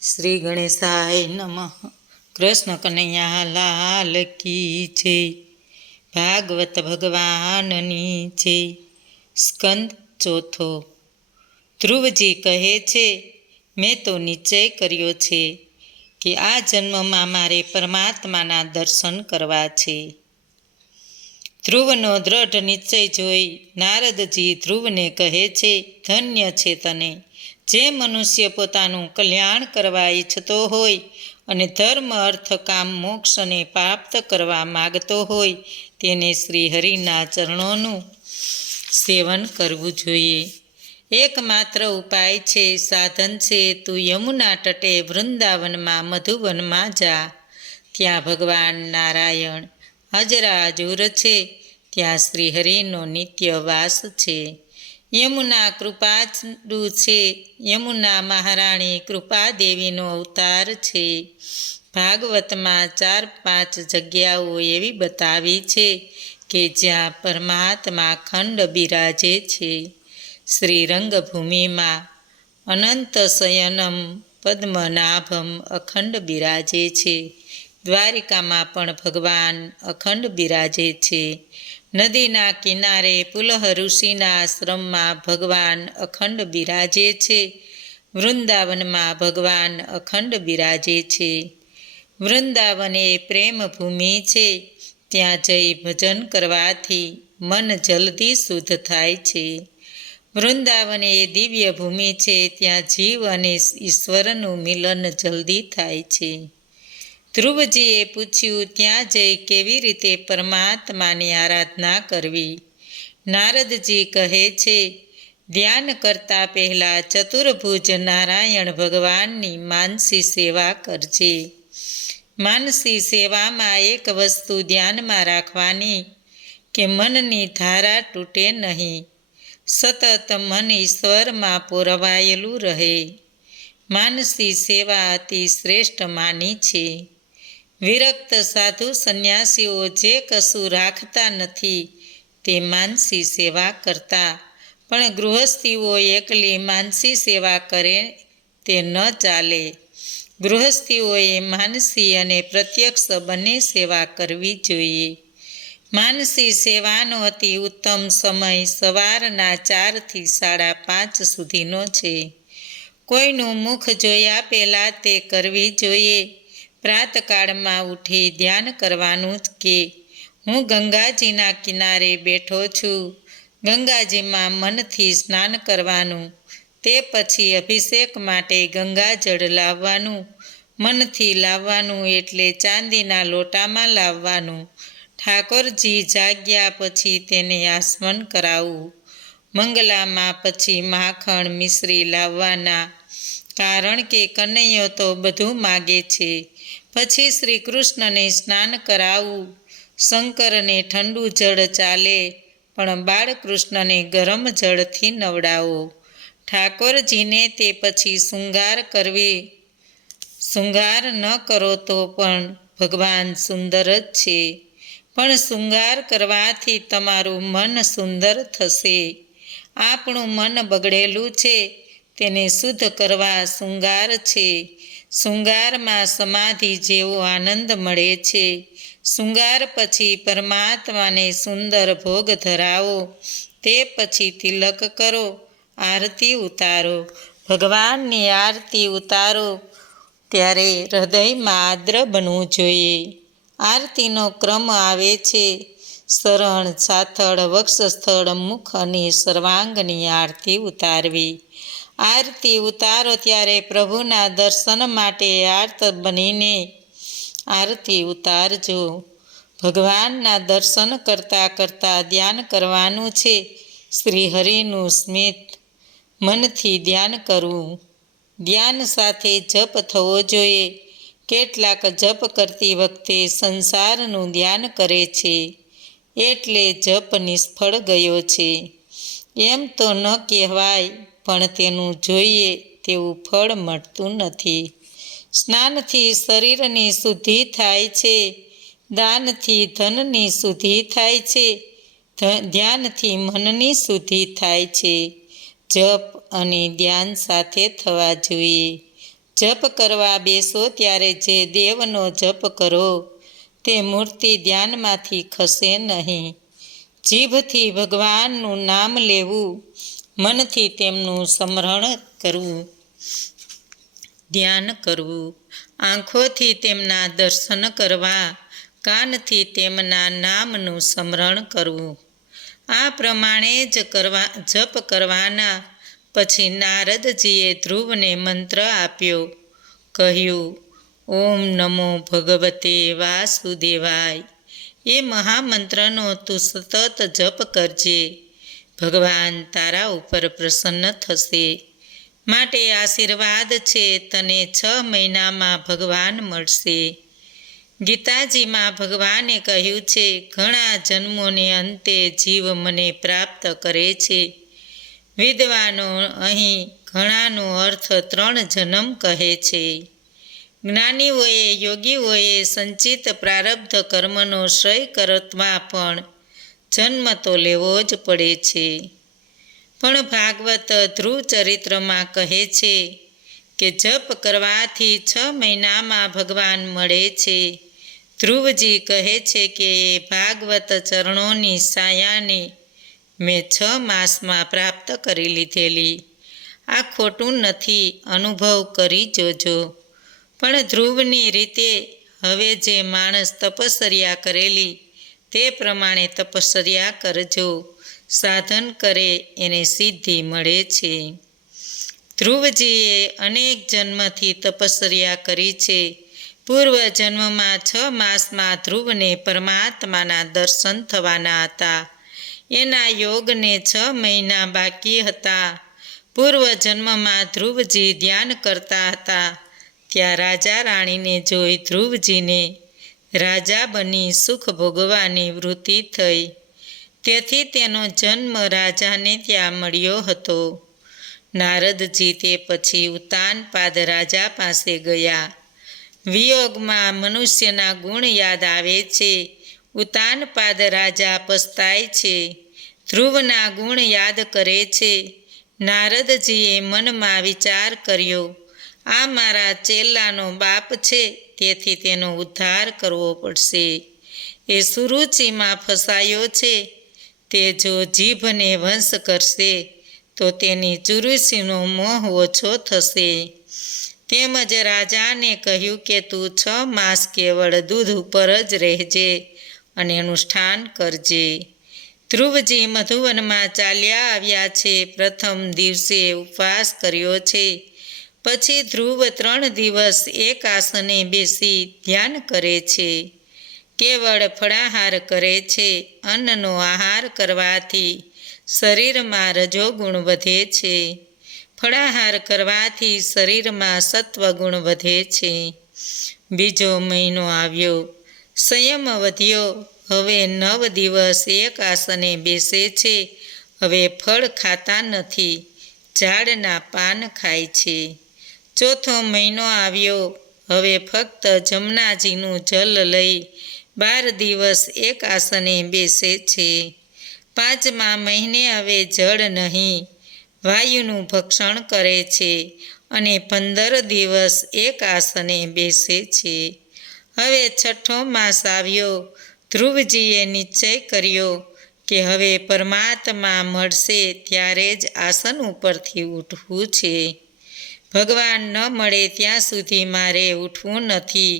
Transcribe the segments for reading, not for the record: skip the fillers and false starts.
શ્રી ગણેશાય નમઃ. કૃષ્ણ કનૈયા લાલ કી જય. ભાગવત ભગવાનની જય. સ્કંદ ચોથો. ધ્રુવજી કહે છે, મેં તો નિશ્ચય કર્યો છે કે આ જન્મમાં મારે પરમાત્માના દર્શન કરવા છે. ધ્રુવનો દ્રઢ નિશ્ચય જોઈ નારદજી ધ્રુવને કહે છે, ધન્ય છે તને, જે મનુષ્ય પોતાનું કલ્યાણ કરવા ઈચ્છતો હોય અને ધર્મ અર્થ કામ મોક્ષને પ્રાપ્ત કરવા માગતો હોય તેને શ્રી હરિના ચરણોનું સેવન કરવું જોઈએ. એકમાત્ર ઉપાય છે, સાધન છે. તું યમુના તટે વૃંદાવનમાં મધુવનમાં જા. ત્યાં ભગવાન નારાયણ હાજરાજુર છે. ત્યાં શ્રી હરિનો નિત્ય વાસ છે. યમુના કૃપાળુ છે. યમુના મહારાણી કૃપાદેવીનો અવતાર છે. ભાગવતમાં 4-5 જગ્યાઓ એવી બતાવી છે કે જ્યાં પરમાત્મા અખંડ બિરાજે છે. શ્રી રંગભૂમિમાં અનંત શયનમ પદ્મનાભમ અખંડ બિરાજે છે. દ્વારિકામાં પણ ભગવાન અખંડ બિરાજે છે. નદીના કિનારે પુલહ ઋષિના આશ્રમમાં ભગવાન અખંડ બિરાજે છે. વૃંદાવનમાં ભગવાન અખંડ બિરાજે છે. વૃંદાવન એ પ્રેમ ભૂમિ છે. ત્યાં જઈ ભજન કરવાથી મન જલ્દી શુદ્ધ થાય છે. વૃંદાવન એ દિવ્ય ભૂમિ છે. ત્યાં જીવ અને ઈશ્વરનું મિલન જલ્દી થાય છે. ધ્રુવજીએ પૂછ્યું, ત્યાં જઈ કેવી રીતે પરમાત્માની આરાધના કરવી? નારદજી કહે છે, ધ્યાન કરતા પહેલાં ચતુર્ભુજ નારાયણ ભગવાનની માનસી સેવા કરજે. માનસી સેવામાં એક વસ્તુ ધ્યાનમાં રાખવાની કે મનની ધારા તૂટે નહીં. સતત મન ઈશ્વરમાં પોરવાયેલું રહે. માનસી સેવા અતિ શ્રેષ્ઠ માની છે. વિરક્ત સાધુ સંન્યાસીઓ જે કશું રાખતા નથી તે માનસી સેવા કરતા, પણ ગૃહસ્થીઓ એકલી માનસી સેવા કરે તે ન ચાલે. ગૃહસ્થીઓએ માનસી અને પ્રત્યક્ષ બંને સેવા કરવી જોઈએ. માનસી સેવાનો અતિ ઉત્તમ સમય સવારના 4 થી 5:30 સુધીનો છે. કોઈનું મુખ જોયા પહેલાં તે કરવી જોઈએ. પ્રાતકાળમાં ઉઠી ધ્યાન કરવાનું કે હું ગંગાજીના કિનારે બેઠો છું. ગંગાજીમાં મનથી સ્નાન કરવાનું. તે પછી અભિષેક માટે ગંગાજળ લાવવાનું. મનથી લાવવાનું એટલે ચાંદીના લોટામાં લાવવાનું. ઠાકોરજી જાગ્યા પછી તેને આસમન કરાવવું. મંગલામાં પછી માખણ મિશ્રી લાવવાના, કારણ કે કનૈયો તો બધું માગે છે. પછી શ્રી કૃષ્ણને સ્નાન કરાવવું. શંકરને ઠંડુ જળ ચાલે, પણ બાળકૃષ્ણને ગરમ જળથી નવડાવો. ઠાકોરજીને તે પછી શૃંગાર કરવી. શૃંગાર ન કરો તો પણ ભગવાન સુંદર જ છે, પણ શૃંગાર કરવાથી તમારું મન સુંદર થશે. આપણું મન બગડેલું છે, તેને શુદ્ધ કરવા શૃંગાર છે. શૃંગારમાં સમાધિ જેવો આનંદ મળે છે. શૃંગાર પછી પરમાત્માને સુંદર ભોગ ધરાવો. તે પછી તિલક કરો, આરતી ઉતારો. ભગવાનની આરતી ઉતારો ત્યારે હૃદયમાં આર્દ્ર બનવું જોઈએ. આરતીનો ક્રમ આવે છે, શરણ, સાથળ, વક્ષસ્થળ, મુખ અને સર્વાંગની આરતી ઉતારવી. આરતી ઉતારો ત્યારે પ્રભુના દર્શન માટે આર્ત બનીને આરતી ઉતારજો. ભગવાનના દર્શન કરતાં કરતાં ધ્યાન કરવાનું છે. શ્રી હરિનું સ્મિત મનથી ધ્યાન કરવું. ધ્યાન સાથે જપ થવો જોઈએ. કેટલાક જપ કરતી વખતે સંસારનું ધ્યાન કરે છે, એટલે જપ નિષ્ફળ ગયો છે એમ તો ન કહેવાય, પણ તેનું જોઈએ તેવું ફળ મળતું નથી. સ્નાનથી શરીરની શુદ્ધિ થાય છે. દાનથી ધનની શુદ્ધિ થાય છે. ધ્યાનથી મનની શુદ્ધિ થાય છે. જપ અને ધ્યાન સાથે થવા જોઈએ. જપ કરવા બેસો ત્યારે જે દેવનો જપ કરો તે મૂર્તિ ધ્યાનમાંથી ખસે નહીં. જીભથી ભગવાનનું નામ લેવું, મનથી તેમનું સ્મરણ કરવું, ધ્યાન કરવું, આંખોથી તેમના દર્શન કરવા, કાનથી તેમના નામનું સ્મરણ કરવું. આ પ્રમાણે જ જપ કરવાના. પછી નારદજીએ ધ્રુવને મંત્ર આપ્યો. કહ્યું, ઓમ નમો ભગવતે વાસુદેવાય. એ મહામંત્રનો તું સતત જપ કરજે. ભગવાન તારા ઉપર પ્રસન્ન થશે. માટે આશીર્વાદ છે, તને 6 મહિનામાં ભગવાન મળશે. ગીતાજીમાં ભગવાને કહ્યું છે, ઘણા જન્મોને અંતે જીવ મને પ્રાપ્ત કરે છે. વિદ્વાનો અહીં ઘણાનો અર્થ 3 જન્મ કહે છે. જ્ઞાનીઓએ, યોગીઓએ સંચિત પ્રારબ્ધ કર્મનો ક્ષય કરવા પણ જન્મ તો લેવો જ પડે છે. પણ ભાગવત ધ્રુવ ચરિત્રમાં કહે છે કે જપ કરવાથી 6 મહિનામાં ભગવાન મળે છે. ધ્રુવજી કહે છે કે એ ભાગવત ચરણોની સાયાને મેં 6 માસમાં પ્રાપ્ત કરી લીધેલી. આ ખોટું નથી, અનુભવ કરી જોજો. પણ ધ્રુવની રીતે હવે જે માણસ તપશ્ચર્યા કરેલી તે પ્રમાણે તપશ્ચર્યા કરજો. સાધન કરે એને સિદ્ધિ મળે છે. ધ્રુવજીએ અનેક જન્મથી તપશ્ચર્યા કરી છે. પૂર્વ જન્મમાં 6 માસમાં ધ્રુવને પરમાત્માના દર્શન થવાના હતા. એના યોગને 6 મહિના બાકી હતા. પૂર્વ જન્મમાં ધ્રુવજી ધ્યાન કરતા હતા. ત્યાં રાજા રાણીને જોઈ ધ્રુવજીને રાજા બની સુખ ભોગવવાની વૃત્તિ થઈ. તેથી તેનો જન્મ રાજાને ત્યાં મળ્યો હતો. નારદજી તે પછી ઉતાનપાદ રાજા પાસે ગયા. વિયોગમાં મનુષ્યના ગુણ યાદ આવે છે. ઉતાનપાદ રાજા પસ્તાય છે. ધ્રુવના ગુણ યાદ કરે છે. નારદજીએ મનમાં વિચાર કર્યો, આ મારા ચેલાનો બાપ છે, તેથી તેનો ઉદ્ધાર કરવો પડશે. એ સુરુચિમાં ફસાયો છે. તે જો જીભને વંશ કરશે તો તેની ચુરુચીનો મોહ ઓછો થશે. તેમજ રાજાને કહ્યું કે તું 6 માસ કેવળ દૂધ ઉપર જ રહેજે અને અનુષ્ઠાન કરજે. ધ્રુવજી મધુવનમાં ચાલ્યા આવ્યા છે. પ્રથમ દિવસે ઉપવાસ કર્યો છે. પછી ધ્રુવ 3 દિવસ એક આસને બેસી ધ્યાન કરે છે. કેવળ ફળાહાર કરે છે. અન્નનો આહાર કરવાથી શરીરમાં રજોગુણ વધે છે. ફળાહાર કરવાથી શરીરમાં સત્વગુણ વધે છે. બીજો મહિનો આવ્યો. સંયમ વધ્યો. હવે 9 દિવસ એક આસને બેસે છે. હવે ફળ ખાતા નથી, ઝાડના પાન ખાય છે. ચોથો મહિનો આવ્યો. હવે ફક્ત જમનાજીનું જલ લઈ 12 દિવસ એક આસને બેસે છે. 5મા મહિને હવે જળ નહીં, વાયુનું ભક્ષણ કરે છે અને 15 દિવસ એક આસને બેસે છે. હવે 6થો માસ આવ્યો. ધ્રુવજીએ નિશ્ચય કર્યો કે હવે પરમાત્મા મળશે ત્યારે જ આસન ઉપરથી ઉઠવું છે. ભગવાન ન મળે ત્યાં સુધી મારે ઉઠવું નથી,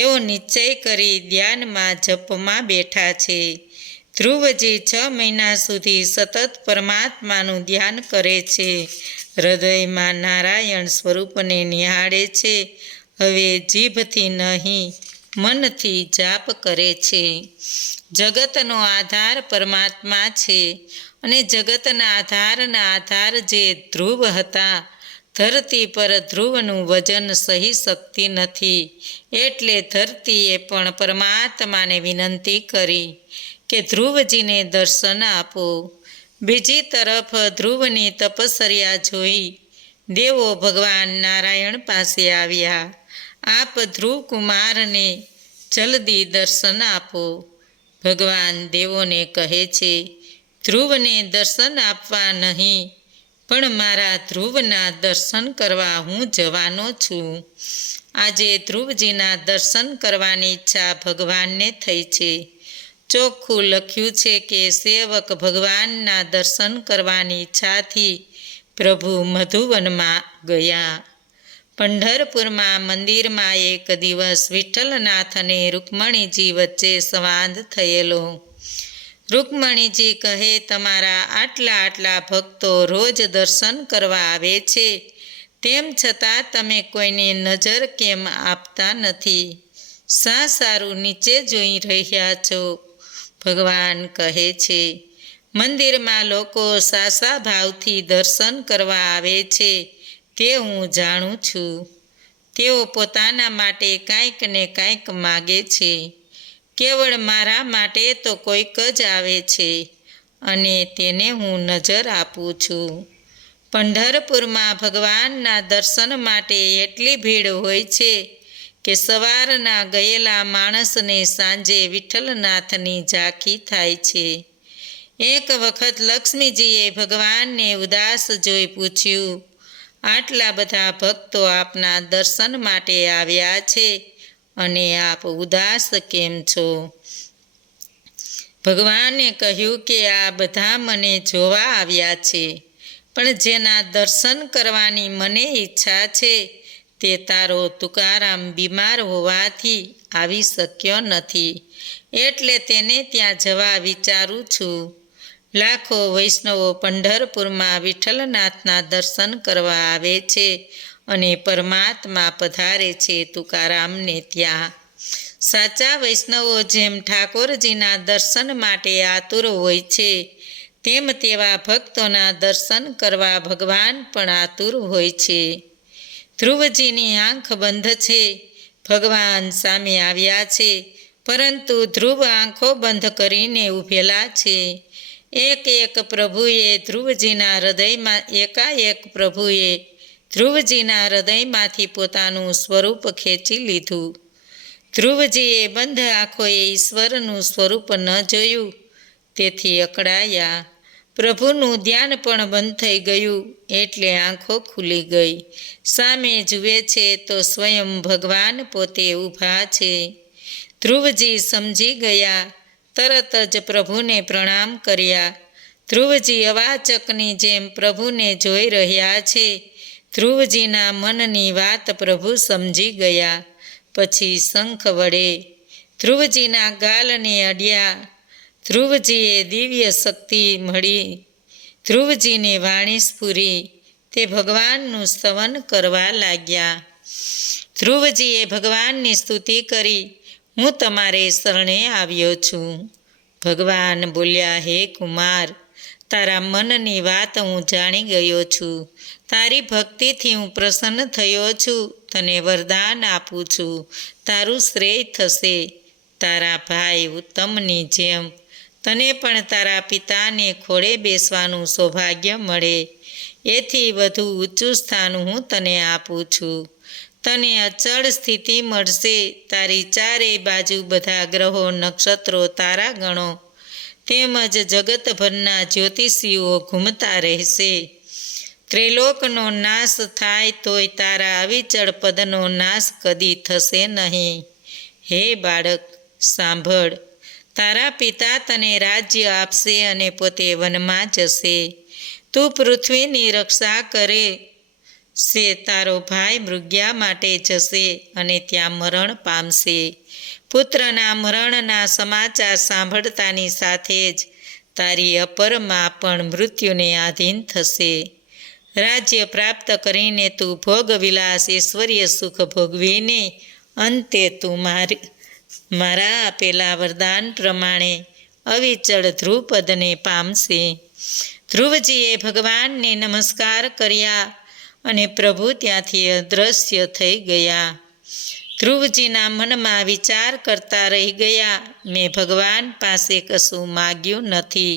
એવો નિશ્ચય કરી ધ્યાનમાં જપમાં બેઠા છે. ધ્રુવજી 6 મહિના સુધી સતત પરમાત્માનું ધ્યાન કરે છે. હૃદયમાં નારાયણ સ્વરૂપને નિહાળે છે. હવે જીભથી નહીં, મનથી જાપ કરે છે. જગતનો આધાર પરમાત્મા છે અને જગતના આધાર જે ધ્રુવ હતા, ધરતી પર ધ્રુવનું વજન સહી શકતી નથી. એટલે ધરતીએ પણ પરમાત્માને વિનંતી કરી કે ધ્રુવજીને દર્શન આપો. બીજી તરફ ધ્રુવની તપશ્ચર્યા જોઈ દેવો ભગવાન નારાયણ પાસે આવ્યા. આપ ધ્રુવ કુમારને જલ્દી દર્શન આપો. ભગવાન દેવોને કહે છે, ધ્રુવને દર્શન આપવા નહીં, પણ મારા ધ્રુવના દર્શન કરવા હું જવાનો છું. આજે ધ્રુવજીના દર્શન કરવાની ઈચ્છા ભગવાનને થઈ છે. ચોખ્ખું લખ્યું છે કે સેવક ભગવાનના દર્શન કરવાની ઈચ્છાથી પ્રભુ મધુવનમાં ગયા. પંઢરપુરમાં મંદિરમાં એક દિવસ વિઠ્ઠલનાથ અને રૂકમણીજી વચ્ચે સંવાદ થયેલો. રૂકમણીજી કહે, તમારા આટલા ભક્તો રોજ દર્શન કરવા આવે છે, તેમ છતાં તમે કોઈને નજર કેમ આપતા નથી? શા સારું નીચે જોઈ રહ્યા છો? ભગવાન કહે છે, મંદિરમાં લોકો સાસા ભાવથી દર્શન કરવા આવે છે તે હું જાણું છું. તેઓ પોતાના માટે કાંઈક ને કાંઈક માગે છે. કેવળ મારા માટે તો કોઈક જ આવે છે અને તેને હું નજર આપું છું. પંઢરપુરમાં ભગવાનના દર્શન માટે એટલી ભીડ હોય છે કે સવારના ગયેલા માણસને સાંજે વિઠ્ઠલનાથની ઝાંખી થાય છે. એક વખત લક્ષ્મીજીએ ભગવાનને ઉદાસ જોઈ પૂછ્યું, આટલા બધા ભક્તો આપના દર્શન માટે આવ્યા છે અને આપ ઉદાસ કેમ છો? ભગવાને કહ્યું કે આ બધા મને જોવા આવ્યા છે, પણ જેના દર્શન કરવાની મને ઈચ્છા છે તે તારો તુકારામ બીમાર હોવાથી આવી શક્યો નથી, એટલે તેને ત્યાં જવા વિચારું છું. લાખો વૈષ્ણવો પંઢરપુરમાં વિઠ્ઠલનાથના દર્શન કરવા આવે છે અને પરમાત્મા પધારે છે તુકારામને ત્યાં. સાચા વૈષ્ણવો જેમ ઠાકોરજીના દર્શન માટે આતુર હોય છે, તેમ તેવા ભક્તોના દર્શન કરવા ભગવાન પણ આતુર હોય છે. ધ્રુવજીની આંખ બંધ છે. ભગવાન સામે આવ્યા છે, પરંતુ ધ્રુવ આંખો બંધ કરીને ઊભેલા છે. એકાએક પ્રભુએ ધ્રુવજીના હૃદયમાંથી પોતાનું સ્વરૂપ ખેંચી લીધું. ધ્રુવજીએ બંધ આંખોએ ઈશ્વરનું સ્વરૂપ ન જોયું, તેથી અકળાયા. પ્રભુનું ધ્યાન પણ બંધ થઈ ગયું, એટલે આંખો ખુલી ગઈ. સામે જુએ છે તો સ્વયં ભગવાન પોતે ઊભા છે. ધ્રુવજી સમજી ગયા. તરત જ પ્રભુને પ્રણામ કર્યા. ધ્રુવજી અવાચકની જેમ પ્રભુને જોઈ રહ્યા છે. ધ્રુવજીના મનની વાત પ્રભુ સમજી ગયા. પછી શંખ વડે ધ્રુવજીના ગાલને અડ્યા. ધ્રુવજીએ દિવ્ય શક્તિ મળી. ધ્રુવજીને વાણી સ્ફુરી. તે ભગવાનનું સ્તવન કરવા લાગ્યા. ધ્રુવજીએ ભગવાનની સ્તુતિ કરી. હું તમારે શરણે આવ્યો છું. ભગવાન બોલ્યા, હે કુમાર, તારા મનની વાત હું જાણી ગયો છું. તારી ભક્તિથી હું પ્રસન્ન થયો છું. તને વરદાન આપું છું. તારું શ્રેય થશે. તારા ભાઈ ઉત્તમની જેમ તને પણ તારા પિતાને ખોળે બેસવાનું સૌભાગ્ય મળે. એથી વધુ ઊંચું સ્થાન હું તને આપું છું. તને અચળ સ્થિતિ મળશે. તારી ચારેય બાજુ બધા ગ્રહો, નક્ષત્રો, તારાગણો તેમજ જગતભરના જ્યોતિષીઓ ઘૂમતા રહેશે. ત્રિલોકનો નાશ થાય તોય તારા અવિચળ પદનો નાશ કદી થશે નહીં. હે બાળક, સાંભળ. તારા પિતા તને રાજ્ય આપશે અને પોતે વનમાં જશે. તું પૃથ્વીની રક્ષા કરે છે. તારો ભાઈ મૃગ્યા માટે જશે અને ત્યાં મરણ પામશે. પુત્રના મરણના સમાચાર સાંભળતાની સાથે જ તારી અપરમાં પણ મૃત્યુને આધીન થશે. રાજ્ય પ્રાપ્ત કરીને તું ભોગવિલાસ ઐશ્વર્ય સુખ ભોગવીને અંતે તું મારા આપેલા વરદાન પ્રમાણે અવિચળ ધ્રુવપદને પામશે. ધ્રુવજીએ ભગવાનને નમસ્કાર કર્યા અને પ્રભુ ત્યાંથી અદૃશ્ય થઈ ગયા. ધ્રુવજીના મનમાં વિચાર કરતા રહી ગયા, મેં ભગવાન પાસે કશું માગ્યું નથી.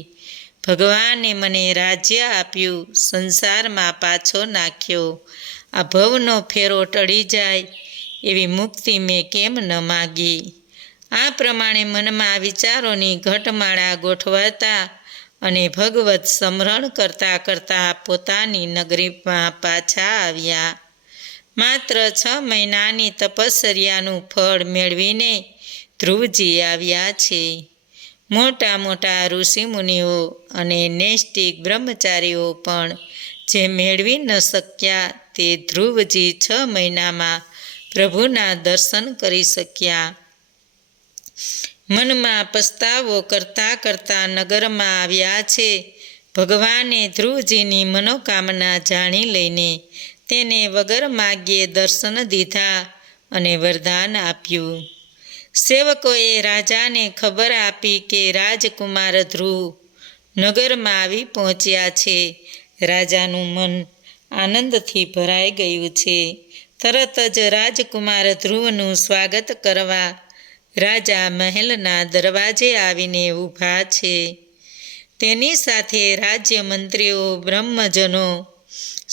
ભગવાને મને રાજ્ય આપ્યું, સંસારમાં પાછો નાખ્યો. આ ભવનો ફેરો ટળી જાય એવી મુક્તિ મેં કેમ ન માગી? આ પ્રમાણે મનમાં વિચારોની ઘટમાળા ગોઠવાતા અને ભગવત સ્મરણ કરતાં કરતાં પોતાની નગરીમાં પાછા આવ્યા. માત્ર 6 મહિનાની તપશ્ચર્યાનું ફળ મેળવીને ધ્રુવજી આવ્યા છે. મોટા મોટા ઋષિમુનિઓ અને નૈષ્ઠિક બ્રહ્મચારીઓ પણ જે મેળવી ન શક્યા તે ધ્રુવજી 6 મહિનામાં પ્રભુના દર્શન કરી શક્યા. મનમાં પસ્તાવો કરતાં કરતાં નગરમાં આવ્યા છે. ભગવાને ધ્રુવજીની મનોકામના જાણી લઈને તેને વગર માગ્યે દર્શન દીધા અને વરદાન આપ્યું. સેવકોએ રાજાને ખબર આપી કે રાજકુમાર ધ્રુવ નગરમાં આવી પહોંચ્યા છે. રાજાનું મન આનંદથી ભરાઈ ગયું છે. તરત જ રાજકુમાર ધ્રુવનું સ્વાગત કરવા રાજા મહેલના દરવાજે આવીને ઊભા છે. તેની સાથે રાજ્ય મંત્રીઓ, બ્રહ્મજનો,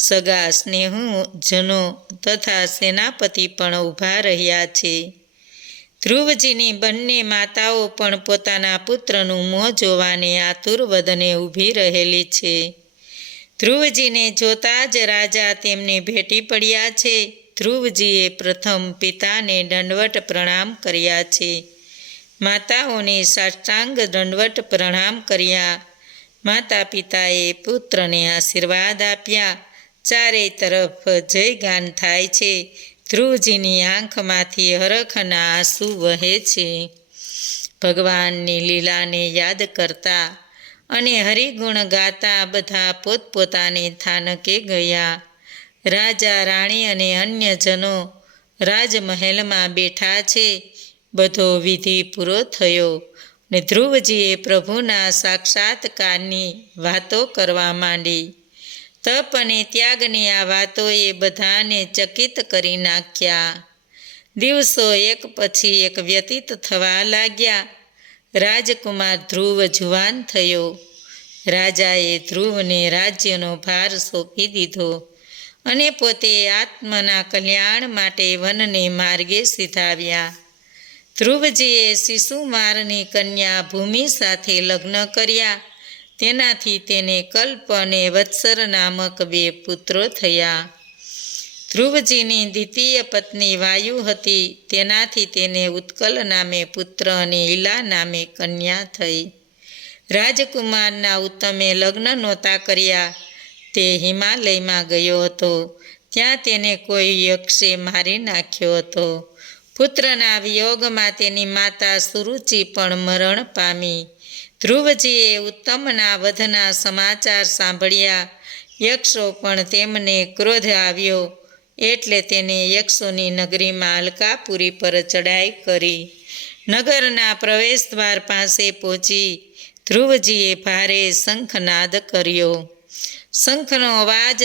સગા સ્નેહજનો તથા સેનાપતિ પણ ઊભા રહ્યા છે. ધ્રુવજીની બંને માતાઓ પણ પોતાના પુત્રનું મોં જોવાને આતુર વદને ઊભી રહેલી છે. ધ્રુવજીને જોતાં જ રાજા તેમને ભેટી પડ્યા છે. ધ્રુવજીએ પ્રથમ પિતાને દંડવત પ્રણામ કર્યા છે. માતાઓને સાષ્ટાંગ દંડવત પ્રણામ કર્યા. માતા પિતાએ પુત્રને આશીર્વાદ આપ્યા. ચારે તરફ જયગાન થાય છે. ધ્રુવજીની આંખમાંથી હરખના આંસુ વહે છે. ભગવાનની લીલાને યાદ કરતા અને હરિગુણ ગાતા બધા પોતપોતાને થાનકે ગયા. રાજા, રાણી અને અન્યજનો રાજમહેલમાં બેઠા છે. બધો વિધિ પૂરો થયો ને ધ્રુવજીએ પ્રભુના સાક્ષાત્કારની વાતો કરવા માંડી. તપ અને ત્યાગની આ વાતોએ બધાને ચકિત કરી નાખ્યા. દિવસો એક પછી એક વ્યતીત થવા લાગ્યા. રાજકુમાર ધ્રુવ જુવાન થયો. રાજાએ ધ્રુવને રાજ્યનો ભાર સોંપી દીધો અને પોતે આત્મના કલ્યાણ માટે વનને માર્ગે સીધાવ્યા. ધ્રુવજીએ શિશુમારની કન્યા ભૂમિ સાથે લગ્ન કર્યા. તેનાથી તેને કલ્પ અને વત્સર નામક 2 પુત્રો થયા. ધ્રુવજીની દ્વિતીય પત્ની વાયુ હતી. તેનાથી તેને ઉત્કલ નામે પુત્ર અને ઈલા નામે કન્યા થઈ. રાજકુમારના ઉત્તમે લગ્ન નહોતા કર્યા. તે હિમાલયમાં ગયો હતો. ત્યાં તેને કોઈ યક્ષે મારી નાખ્યો હતો. પુત્રના વિયોગમાં તેની માતા સુરુચિ પણ મરણ પામી. ધ્રુવજીએ ઉત્તમના વધના સમાચાર સાંભળ્યા. યક્ષો પણ તેમને ક્રોધ આવ્યો એટલે તેને યક્ષોની નગરીમાં અલકાપુરી પર ચડાઈ કરી. નગરના પ્રવેશદ્વાર પાસે પહોંચી ધ્રુવજીએ ભારે શંખનાદ કર્યો. શંખનો અવાજ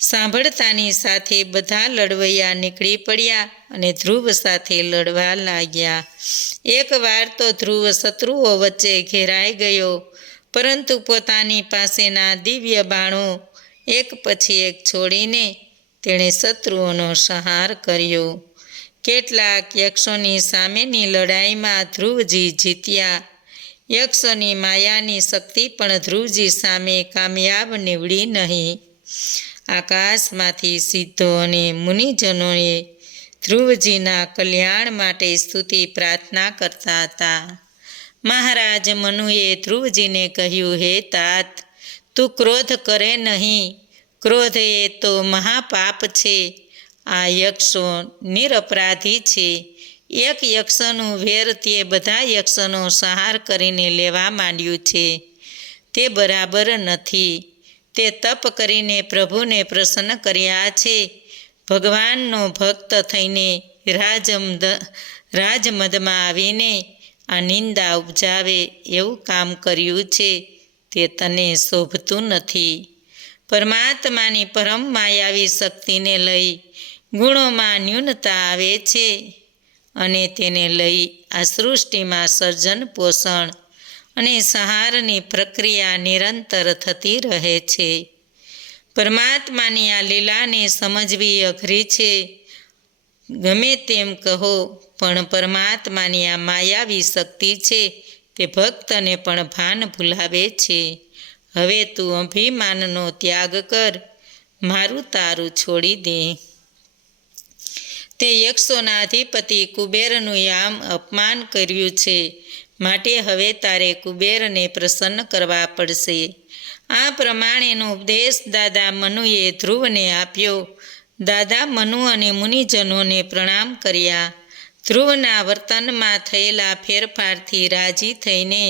સાંભળતાની સાથે બધા લડવૈયા નીકળી પડ્યા અને ધ્રુવ સાથે લડવા લાગ્યા. એકવાર તો ધ્રુવ શત્રુઓ વચ્ચે ઘેરાઈ ગયો, પરંતુ પોતાની પાસેના દિવ્ય બાણો એક પછી એક છોડીને તેણે શત્રુઓનો સંહાર કર્યો. કેટલાક યક્ષોની સામેની લડાઈમાં ધ્રુવજી જીત્યા. યક્ષોની માયાની શક્તિ પણ ધ્રુવજી સામે કામયાબ નીવડી નહીં. આકાશમાંથી સિદ્ધો અને મુનિજનોએ ધ્રુવજીના કલ્યાણ માટે સ્તુતિ પ્રાર્થના કરતા હતા. મહારાજ મનુએ ધ્રુવજીને કહ્યું, હે તાત, તું ક્રોધ કરે નહીં. ક્રોધ એ તો મહાપાપ છે. આ યક્ષો નિરપરાધી છે. એક યક્ષનું વેર તે બધા યક્ષનો સંહાર કરીને લેવા માંડ્યું છે. તે બરાબર નથી. તે તપ કરીને પ્રભુને પ્રસન્ન કર્યા છે. ભગવાનનો ભક્ત થઈને રાજમદમાં આવીને આ નિંદા ઉપજાવે એવું કામ કર્યું છે. તે તને શોભતું નથી. પરમાત્માની પરમ માયાવી શક્તિને લઈ ગુણોમાં ન્યૂનતા આવે છે અને તેને લઈ આ સૃષ્ટિમાં સર્જન, પોષણ અને સંહારની પ્રક્રિયા નિરંતર થતી રહે છે. પરમાત્માની આ લીલાને સમજવી અઘરી છે. ગમે તેમ કહો, પણ પરમાત્માની આ માયાવી શક્તિ છે તે ભક્તને પણ ભાન ભૂલાવે છે. હવે તું અભિમાનનો ત્યાગ કર, મારું તારું છોડી દે. તે યક્ષોના અધિપતિ કુબેરનું યામ અપમાન કર્યું છે, માટે હવે તારે કુબેરને પ્રસન્ન કરવા પડશે. આ પ્રમાણેનો ઉપદેશ દાદા મનુએ ધ્રુવને આપ્યો. દાદા મનુ અને મુનિજનોને પ્રણામ કર્યા. ધ્રુવના વર્તનમાં થયેલા ફેરફારથી રાજી થઈને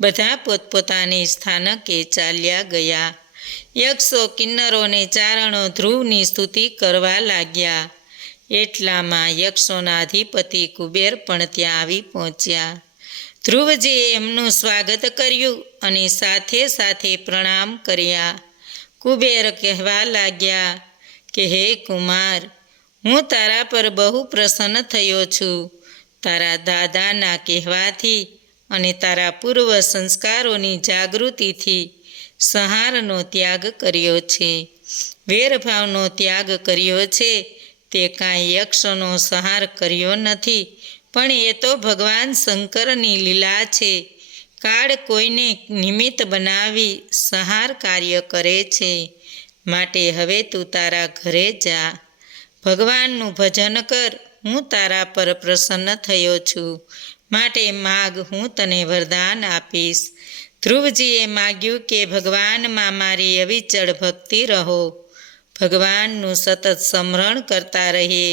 બધા પોતપોતાની સ્થાનકે ચાલ્યા ગયા. યક્ષો, કિન્નરો ને ચારણો ધ્રુવની સ્તુતિ કરવા લાગ્યા. એટલામાં યક્ષોના અધિપતિ કુબેર પણ ત્યાં આવી પહોંચ્યા. ધ્રુવજીએ એમનું સ્વાગત કર્યું અને સાથે સાથે પ્રણામ કર્યા. કુબેર કહેવા લાગ્યા કે હે કુમાર, હું તારા પર બહુ પ્રસન્ન થયો છું. તારા દાદાના કહેવાથી અને તારા પૂર્વ સંસ્કારોની જાગૃતિથી સંહારનો ત્યાગ કર્યો છે, વેરભાવનો ત્યાગ કર્યો છે. તે કાંઈ યક્ષનો સંહાર કર્યો નથી, પણ એ તો ભગવાન શંકરની લીલા છે. કાળ કોઈને નિમિત્ત બનાવી સંહાર કાર્ય કરે છે. માટે હવે તું તારા ઘરે જા, ભગવાનનું ભજન કર. હું તારા પર પ્રસન્ન થયો છું, માટે માગ, હું તને વરદાન આપીશ. ધ્રુવજીએ માગ્યું કે ભગવાનમાં મારી અવિચળ ભક્તિ રહો. ભગવાનનું સતત સ્મરણ કરતા રહીએ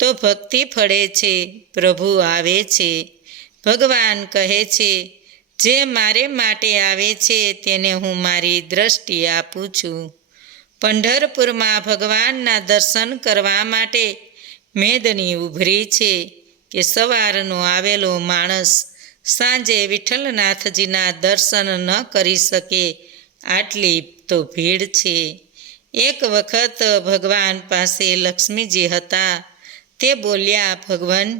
તો ભક્તિ ફળે છે, પ્રભુ આવે છે. ભગવાન કહે છે, જે મારે માટે આવે છે તેને હું મારી દ્રષ્ટિ આપું છું. પંઢરપુરમાં ભગવાનના દર્શન કરવા માટે મેદની ઉભરી છે કે સવારનો આવેલો માણસ સાંજે વિઠ્ઠલનાથજીના દર્શન ન કરી શકે, આટલી તો ભીડ છે. એક વખત ભગવાન પાસે લક્ષ્મીજી હતા. તે બોલ્યા, ભગવાન,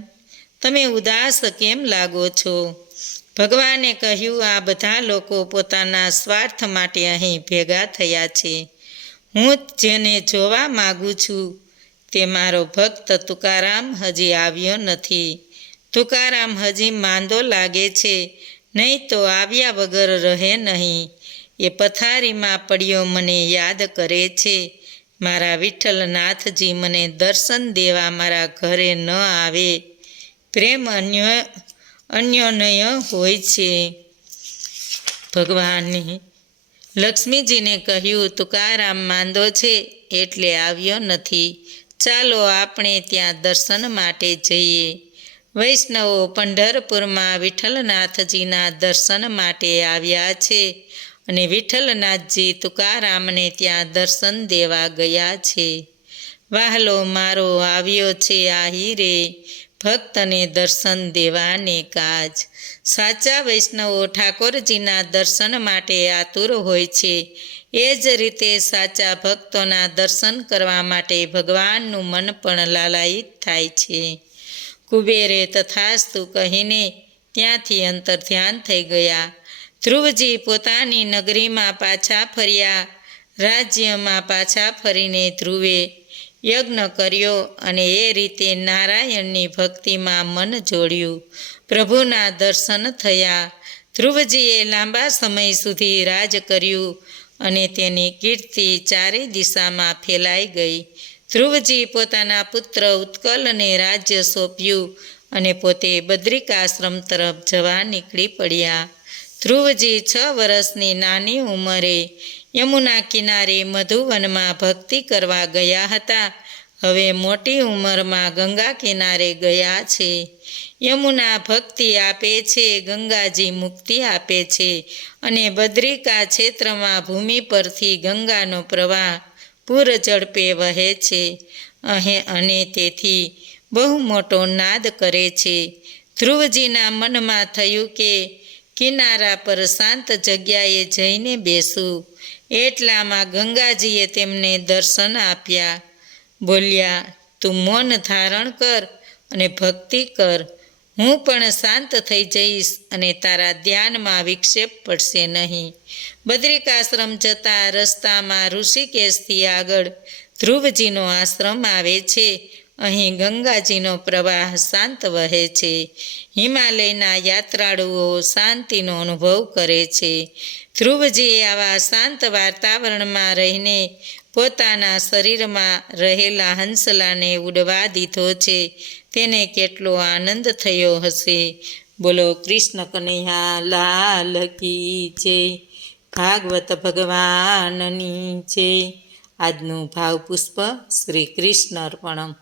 તમે ઉદાસ કેમ લાગો છો? ભગવાને કહ્યું, આ બધા લોકો પોતાના સ્વાર્થ માટે અહીં ભેગા થયા છે. હું જેને જોવા માગું છું તે મારો ભક્ત તુકારામ હજી આવ્યો નથી. તુકારામ હજી માંદો લાગે છે, નહીં તો આવ્યા વગર રહે નહીં. એ પથારીમાં પડ્યો મને યાદ કરે છે. મારા વિઠ્ઠલનાથજી મને દર્શન દેવા મારા ઘરે ન આવે. પ્રેમ અન્યોન્ય હોય છે. ભગવાને લક્ષ્મીજીને કહ્યું, તુકારામ માંદો છે એટલે આવ્યો નથી. ચાલો આપણે ત્યાં દર્શન માટે જઈએ. વૈષ્ણવો પંઢરપુરમાં વિઠ્ઠલનાથજીના દર્શન માટે આવ્યા છે અને વિઠ્ઠલનાથજી તુકારામને ત્યાં દર્શન દેવા ગયા છે. વહાલો મારો આવ્યો છે આહીરે, ભક્તને દર્શન દેવાને કાજ. સાચા વૈષ્ણવો ઠાકોરજીના દર્શન માટે આતુર હોય છે. એ જ રીતે સાચા ભક્તોના દર્શન કરવા માટે ભગવાનનું મન પણ લાલાયિત થાય છે. કુબેરે તથાસ્તુ કહીને ત્યાંથી અંતર્ધ્યાન થઈ ગયા. ધ્રુવજી પોતાની નગરીમાં પાછા ફર્યા. રાજ્યમાં પાછા ફરીને ધ્રુવે યજ્ઞ કર્યો અને એ રીતે નારાયણની ભક્તિમાં મન જોડ્યું. પ્રભુના દર્શન થયા. ધ્રુવજીએ લાંબા સમય સુધી રાજ કર્યું અને તેની કીર્તિ ચારે દિશામાં ફેલાઈ ગઈ. ધ્રુવજી પોતાના પુત્ર ઉત્કલને રાજ્ય સોંપ્યું અને પોતે બદ્રિકાશ્રમ તરફ જવા નીકળી પડ્યા. ધ્રુવજી 6 વર્ષની નાની ઉંમરે યમુના કિનારે મધુવનમાં ભક્તિ કરવા ગયા હતા. હવે મોટી ઉંમરમાં ગંગા કિનારે ગયા છે. યમુના ભક્તિ આપે છે, ગંગાજી મુક્તિ આપે છે અને બદ્રિકા ક્ષેત્રમાં ભૂમિ પરથી ગંગાનો પ્રવાહ પૂર ઝડપે વહે છે અને તેથી બહુ મોટો નાદ કરે છે. ધ્રુવજીના મનમાં થયું કે કિનારા પર શાંત જગ્યાએ જઈને બેસું. એટલામાં ગંગાજીએ તેમને દર્શન આપ્યા. બોલ્યા, તું મૌન ધારણ કર અને ભક્તિ કર. હું પણ શાંત થઈ જઈશ અને તારા ધ્યાનમાં વિક્ષેપ પડશે નહીં. બદ્રિકાશ્રમ જતા રસ્તામાં ઋષિકેશથી આગળ ધ્રુવજીનો આશ્રમ આવે છે અહીં ગંગાજીનો પ્રવાહ શાંત વહે છે. હિમાલયના યાત્રાળુઓ શાંતિનો અનુભવ કરે છે. ધ્રુવજીએ આવા શાંત વાતાવરણમાં રહીને પોતાના શરીરમાં રહેલા હંસલાને ઉડવા દીધો છે. તેને કેટલો આનંદ થયો હશે. બોલો કૃષ્ણ કનૈયા લાલ કી જય. ભાગવત ભગવાનની જય. આજનું ભાવપુષ્પ શ્રી કૃષ્ણ અર્પણમ.